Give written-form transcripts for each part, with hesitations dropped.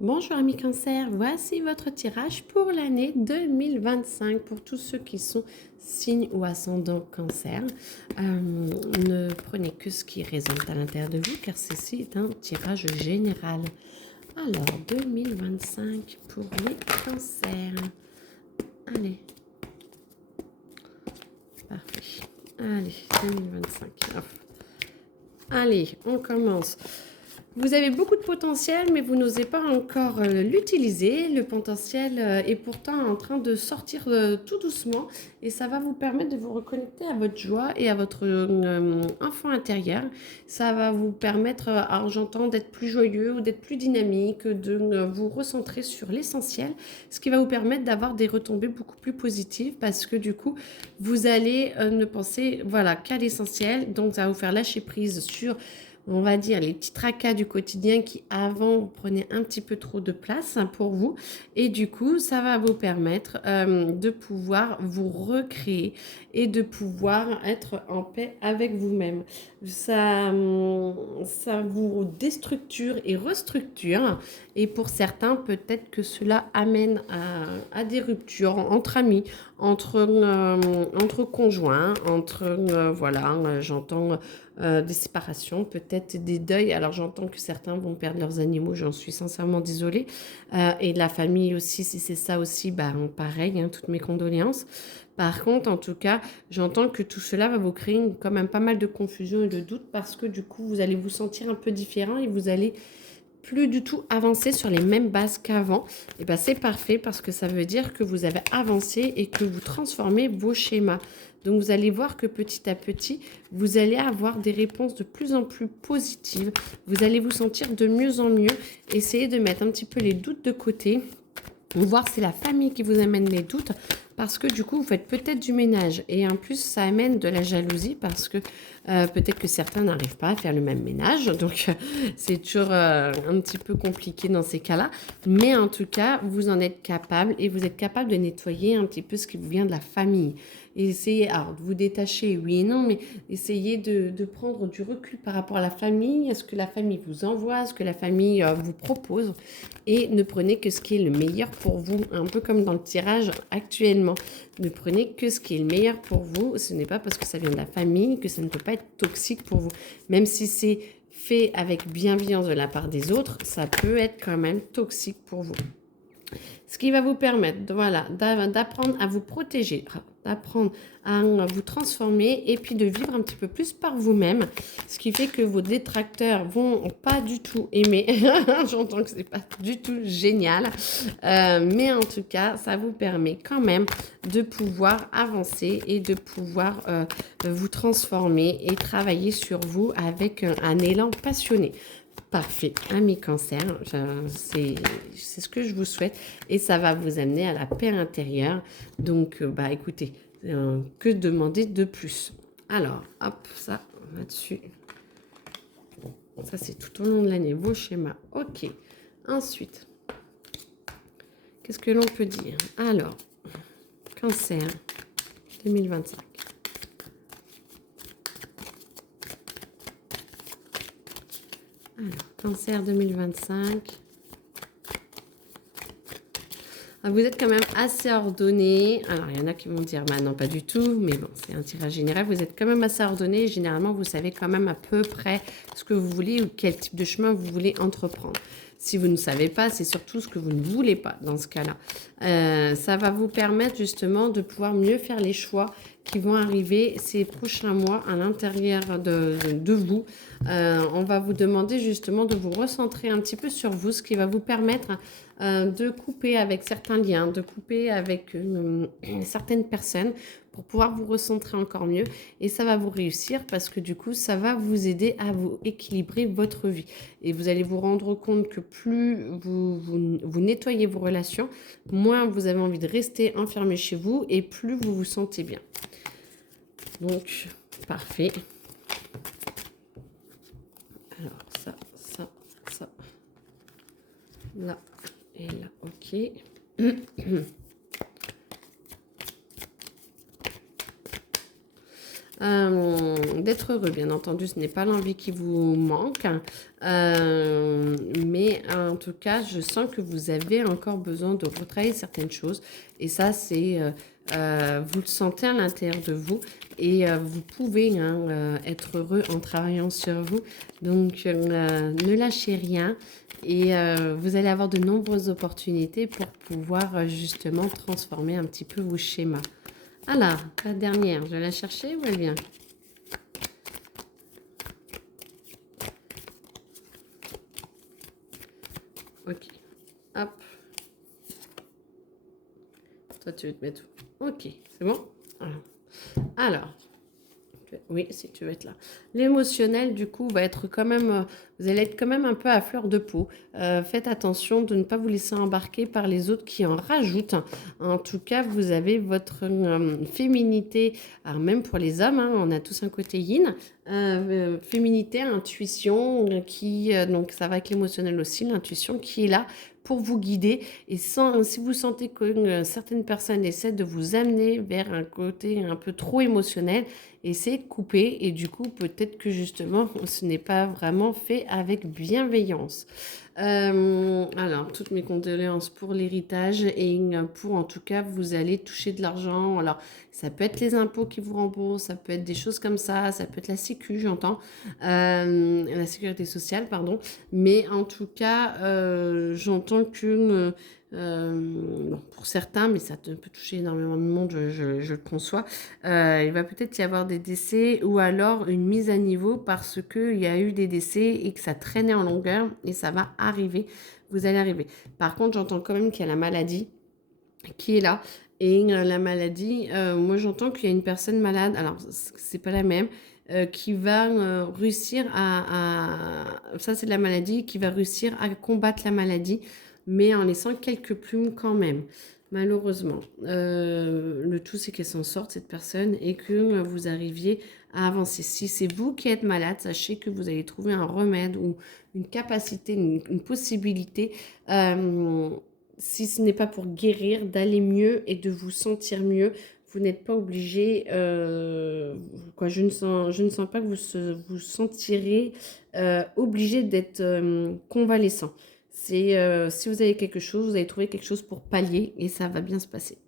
Bonjour amis cancer, voici votre tirage pour l'année 2025 pour tous ceux qui sont signes ou ascendants cancer. Ne prenez que ce qui résonne à l'intérieur de vous car ceci est un tirage général. Alors 2025 pour les cancers. Allez, parfait. Allez, 2025. Hop. Allez, on commence. Vous avez beaucoup de potentiel, mais vous n'osez pas encore l'utiliser. Le potentiel est pourtant en train de sortir tout doucement et ça va vous permettre de vous reconnecter à votre joie et à votre enfant intérieur. Ça va vous permettre, alors j'entends, d'être plus joyeux ou d'être plus dynamique, de vous recentrer sur l'essentiel, ce qui va vous permettre d'avoir des retombées beaucoup plus positives parce que du coup, vous allez ne penser voilà, qu'à l'essentiel. Donc, ça va vous faire lâcher prise sur, on va dire, les petits tracas du quotidien qui avant prenaient un petit peu trop de place pour vous. Et du coup, ça va vous permettre de pouvoir vous recréer et de pouvoir être en paix avec vous-même. Ça vous déstructure et restructure. Et pour certains, peut-être que cela amène à des ruptures entre amis, entre conjoints, voilà, j'entends des séparations, peut-être des deuils. Alors j'entends que certains vont perdre leurs animaux, j'en suis sincèrement désolée. Et la famille aussi, si c'est ça aussi, bah, pareil, hein, toutes mes condoléances. Par contre, en tout cas, j'entends que tout cela va vous créer quand même pas mal de confusion et de doute parce que du coup, vous allez vous sentir un peu différent et vous allez plus du tout avancer sur les mêmes bases qu'avant. Et ben c'est parfait parce que ça veut dire que vous avez avancé et que vous transformez vos schémas. Donc vous allez voir que petit à petit, vous allez avoir des réponses de plus en plus positives. Vous allez vous sentir de mieux en mieux. Essayez de mettre un petit peu les doutes de côté. Voir si c'est la famille qui vous amène les doutes parce que du coup vous faites peut-être du ménage et en plus ça amène de la jalousie parce que peut-être que certains n'arrivent pas à faire le même ménage donc c'est toujours un petit peu compliqué dans ces cas-là, mais en tout cas vous en êtes capable et vous êtes capable de nettoyer un petit peu ce qui vous vient de la famille. Et essayez alors de vous détacher, oui et non, mais essayez de prendre du recul par rapport à la famille, à ce que la famille vous envoie, à ce que la famille vous propose, et ne prenez que ce qui est le meilleur pour vous, un peu comme dans le tirage actuellement. Ne prenez que ce qui est le meilleur pour vous. Ce n'est pas parce que ça vient de la famille que ça ne peut pas être toxique pour vous. Même si c'est fait avec bienveillance de la part des autres, ça peut être quand même toxique pour vous. Ce qui va vous permettre voilà, d'apprendre à vous protéger, d'apprendre à vous transformer et puis de vivre un petit peu plus par vous-même. Ce qui fait que vos détracteurs vont pas du tout aimer. J'entends que c'est pas du tout génial. Mais en tout cas, ça vous permet quand même de pouvoir avancer et de pouvoir vous transformer et travailler sur vous avec un élan passionné. Parfait, amis cancer, c'est ce que je vous souhaite et ça va vous amener à la paix intérieure. Donc, bah écoutez, que demander de plus? Alors, hop, ça là-dessus. Ça, c'est tout au long de l'année, vos schémas. Ok. Ensuite, qu'est-ce que l'on peut dire? Alors, cancer 2025. Alors, cancer 2025. Vous êtes quand même assez ordonné. Alors, il y en a qui vont dire, bah non, pas du tout. Mais bon, c'est un tirage général. Vous êtes quand même assez ordonné. Généralement, vous savez quand même à peu près ce que vous voulez ou quel type de chemin vous voulez entreprendre. Si vous ne savez pas, c'est surtout ce que vous ne voulez pas dans ce cas-là. Ça va vous permettre justement de pouvoir mieux faire les choix qui vont arriver ces prochains mois à l'intérieur de vous. On va vous demander justement de vous recentrer un petit peu sur vous, ce qui va vous permettre de couper avec certains liens, de couper avec certaines personnes pour pouvoir vous recentrer encore mieux. Et ça va vous réussir parce que du coup, ça va vous aider à vous équilibrer votre vie. Et vous allez vous rendre compte que plus vous nettoyez vos relations, moins vous avez envie de rester enfermé chez vous et plus vous vous sentez bien. Donc, parfait. Alors, ça. Là et là, ok. d'être heureux. Bien entendu, ce n'est pas l'envie qui vous manque, hein. Mais en tout cas, je sens que vous avez encore besoin de retravailler certaines choses. Et ça, vous le sentez à l'intérieur de vous. Et vous pouvez hein, être heureux en travaillant sur vous. Donc, ne lâchez rien. Et vous allez avoir de nombreuses opportunités pour pouvoir justement transformer un petit peu vos schémas. Alors, la dernière, je vais la chercher ou elle vient? Ok. Hop. Toi, tu veux te mettre où? Ok, c'est bon? Alors, oui, si tu veux être là. L'émotionnel, du coup, va être quand même, vous allez être quand même un peu à fleur de peau. Faites attention de ne pas vous laisser embarquer par les autres qui en rajoutent. En tout cas, vous avez votre féminité, alors même pour les hommes, hein, on a tous un côté yin, féminité, intuition, donc ça va avec l'émotionnel aussi, l'intuition qui est là pour vous guider. Et si vous sentez que certaines personnes essaient de vous amener vers un côté un peu trop émotionnel, essayez de couper et du coup peut-être que justement ce n'est pas vraiment fait avec bienveillance. Alors toutes mes condoléances pour l'héritage et pour en tout cas vous allez toucher de l'argent. Alors ça peut être les impôts qui vous remboursent, ça peut être des choses comme ça peut être la sécu j'entends, la sécurité sociale pardon, mais en tout cas j'entends que bon, pour certains, mais ça peut toucher énormément de monde, je le conçois, il va peut-être y avoir des décès ou alors une mise à niveau parce qu'il y a eu des décès et que ça traînait en longueur et ça va arriver, vous allez arriver. Par contre, j'entends quand même qu'il y a la maladie qui est là. Et la maladie, moi j'entends qu'il y a une personne malade, alors c'est pas la même, qui va réussir ça c'est de la maladie, qui va réussir à combattre la maladie, mais en laissant quelques plumes quand même. Malheureusement, le tout c'est qu'elle s'en sorte cette personne et que vous arriviez à avancer. Si c'est vous qui êtes malade, sachez que vous allez trouver un remède ou une capacité, une possibilité. Si ce n'est pas pour guérir, d'aller mieux et de vous sentir mieux, vous n'êtes pas obligé, je ne sens pas que vous sentirez obligé d'être convalescent. Si vous avez quelque chose, vous allez trouver quelque chose pour pallier et ça va bien se passer.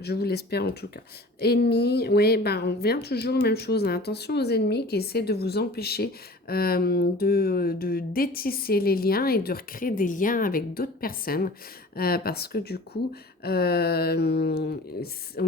Je vous l'espère en tout cas. Ennemis, oui, on vient toujours même chose. Hein. Attention aux ennemis qui essaient de vous empêcher de détisser les liens et de recréer des liens avec d'autres personnes. Parce que du coup, on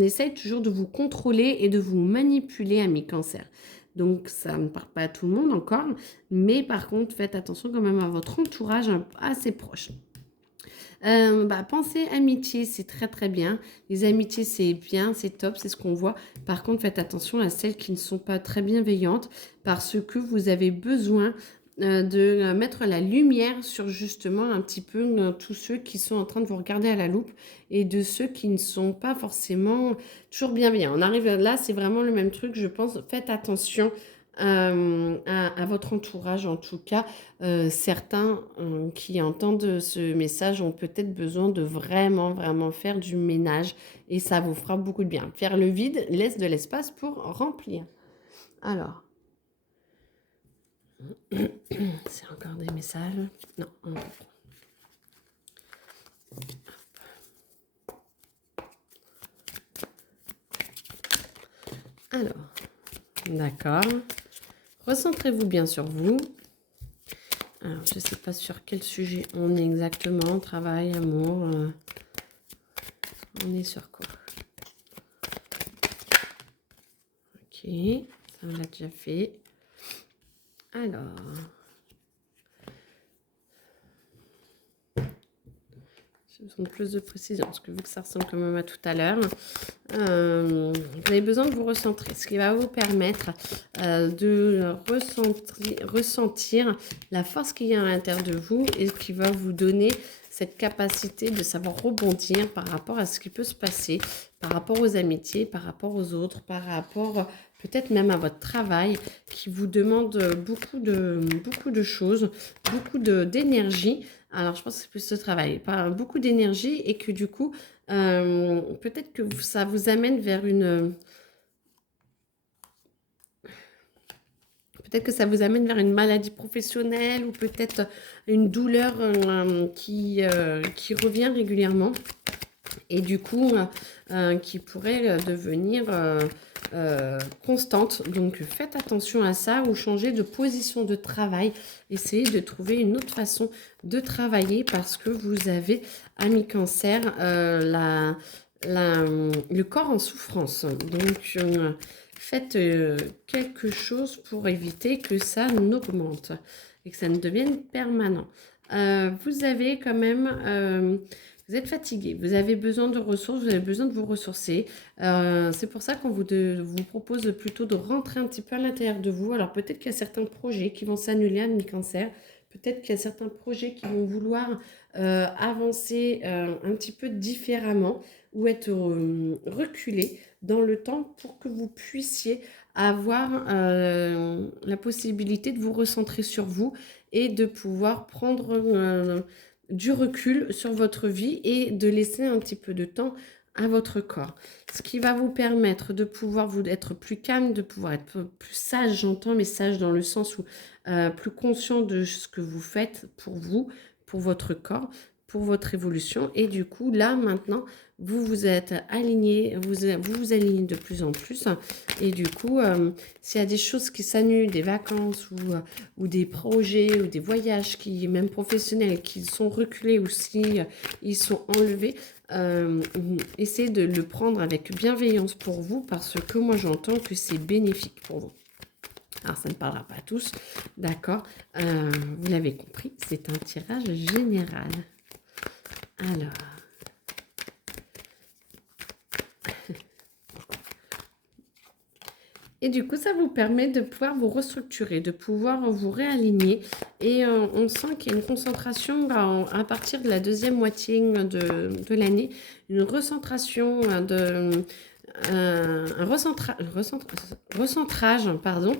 essaye toujours de vous contrôler et de vous manipuler, amis cancer. Donc ça ne parle pas à tout le monde encore. Mais par contre, faites attention quand même à votre entourage assez proche. Pensez amitié, c'est très très bien. Les amitiés, c'est bien, c'est top, c'est ce qu'on voit. Par contre, faites attention à celles qui ne sont pas très bienveillantes parce que vous avez besoin de mettre la lumière sur justement un petit peu tous ceux qui sont en train de vous regarder à la loupe et de ceux qui ne sont pas forcément toujours bienveillants. On arrive là, c'est vraiment le même truc, je pense. Faites attention à votre entourage en tout cas. Certains qui entendent ce message ont peut-être besoin de vraiment vraiment faire du ménage et ça vous fera beaucoup de bien. Faire le vide laisse de l'espace pour remplir. Alors, c'est encore des messages. Non, on reprend. Alors, d'accord. Recentrez-vous bien sur vous. Alors, je ne sais pas sur quel sujet on est exactement. Travail, amour. On est sur quoi? Ok, ça on l'a déjà fait. Alors. J'ai besoin de plus de précision, parce que vu que ça ressemble quand même à tout à l'heure, vous avez besoin de vous recentrer, ce qui va vous permettre de ressentir la force qu'il y a à l'intérieur de vous et qui va vous donner cette capacité de savoir rebondir par rapport à ce qui peut se passer, par rapport aux amitiés, par rapport aux autres, par rapport peut-être même à votre travail qui vous demande beaucoup de choses, beaucoup d'énergie. Alors, je pense que c'est plus ce travail, pas beaucoup d'énergie et que du coup, peut-être que ça vous amène vers Peut-être que ça vous amène vers une maladie professionnelle ou peut-être une douleur qui revient régulièrement et du coup qui pourrait devenir constante. Donc faites attention à ça ou changez de position de travail. Essayez de trouver une autre façon de travailler parce que vous avez, ami Cancer, le corps en souffrance. Donc faites quelque chose pour éviter que ça n'augmente et que ça ne devienne permanent. Vous avez quand même... vous êtes fatigué, vous avez besoin de ressources, vous avez besoin de vous ressourcer. C'est pour ça qu'on vous propose plutôt de rentrer un petit peu à l'intérieur de vous. Alors peut-être qu'il y a certains projets qui vont s'annuler à mi-cancer. Peut-être qu'il y a certains projets qui vont vouloir avancer un petit peu différemment ou être reculés dans le temps pour que vous puissiez avoir la possibilité de vous recentrer sur vous et de pouvoir prendre du recul sur votre vie et de laisser un petit peu de temps à votre corps. Ce qui va vous permettre de pouvoir vous être plus calme, de pouvoir être plus sage, j'entends, mais sage dans le sens où plus conscient de ce que vous faites pour vous, pour votre corps, pour votre évolution. Et du coup, là, maintenant, vous vous êtes aligné, vous alignez de plus en plus. Et du coup, s'il y a des choses qui s'annulent, des vacances ou des projets ou des voyages, même professionnels, qui sont reculés ou si ils sont enlevés, essayez de le prendre avec bienveillance pour vous parce que moi, j'entends que c'est bénéfique pour vous. Alors, ça ne parlera pas à tous, d'accord. Vous l'avez compris, c'est un tirage général. Alors, et du coup, ça vous permet de pouvoir vous restructurer, de pouvoir vous réaligner. Et on sent qu'il y a une concentration à partir de la deuxième moitié de l'année, une recentration recentrage, pardon.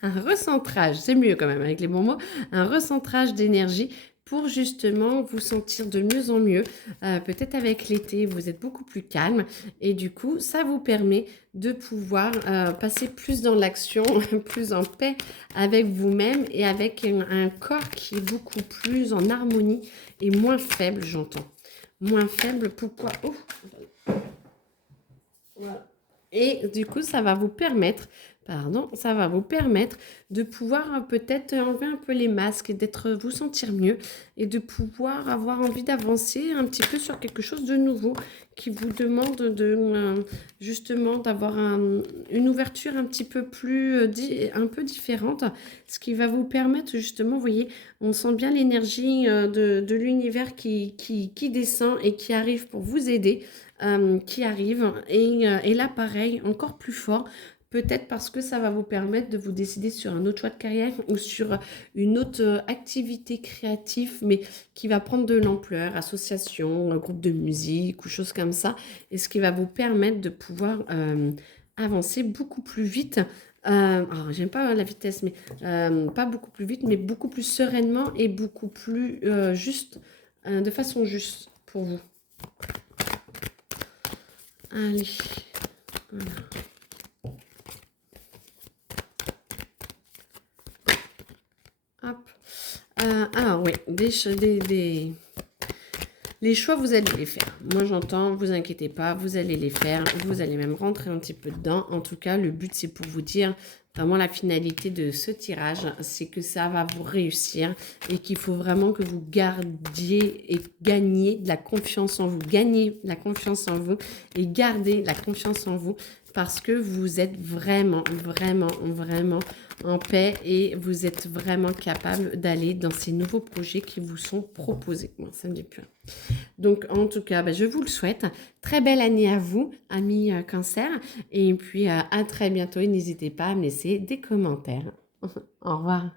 Un recentrage, c'est mieux quand même avec les bons mots, un recentrage d'énergie pour justement vous sentir de mieux en mieux. Peut-être avec l'été, vous êtes beaucoup plus calme et du coup, ça vous permet de pouvoir passer plus dans l'action, plus en paix avec vous-même et avec un corps qui est beaucoup plus en harmonie et moins faible, j'entends. Moins faible, pourquoi? Oh. Voilà. Et du coup, ça va vous permettre de pouvoir peut-être enlever un peu les masques et vous sentir mieux et de pouvoir avoir envie d'avancer un petit peu sur quelque chose de nouveau qui vous demande justement d'avoir une ouverture un petit peu plus, un peu différente, ce qui va vous permettre justement, vous voyez, on sent bien l'énergie de l'univers qui descend et qui arrive pour vous aider. Qui arrive et là pareil encore plus fort, peut-être parce que ça va vous permettre de vous décider sur un autre choix de carrière ou sur une autre activité créative mais qui va prendre de l'ampleur, association, groupe de musique ou choses comme ça, et ce qui va vous permettre de pouvoir avancer beaucoup plus vite. Alors j'aime pas la vitesse, mais pas beaucoup plus vite mais beaucoup plus sereinement et beaucoup plus juste, de façon juste pour vous. Allez, voilà. Hop. Alors oui, les choix, vous allez les faire. Moi, j'entends, vous inquiétez pas, vous allez les faire. Vous allez même rentrer un petit peu dedans. En tout cas, le but, c'est pour vous dire, vraiment, la finalité de ce tirage, c'est que ça va vous réussir et qu'il faut vraiment que vous gardiez et gagniez de la confiance en vous. Gagnez la confiance en vous et gardez la confiance en vous parce que vous êtes vraiment, vraiment, vraiment en paix et vous êtes vraiment capable d'aller dans ces nouveaux projets qui vous sont proposés. Bon, ça me dit plus. Donc, en tout cas, je vous le souhaite. Très belle année à vous, amis Cancer. Et puis, à très bientôt. Et n'hésitez pas à me laisser des commentaires. Au revoir.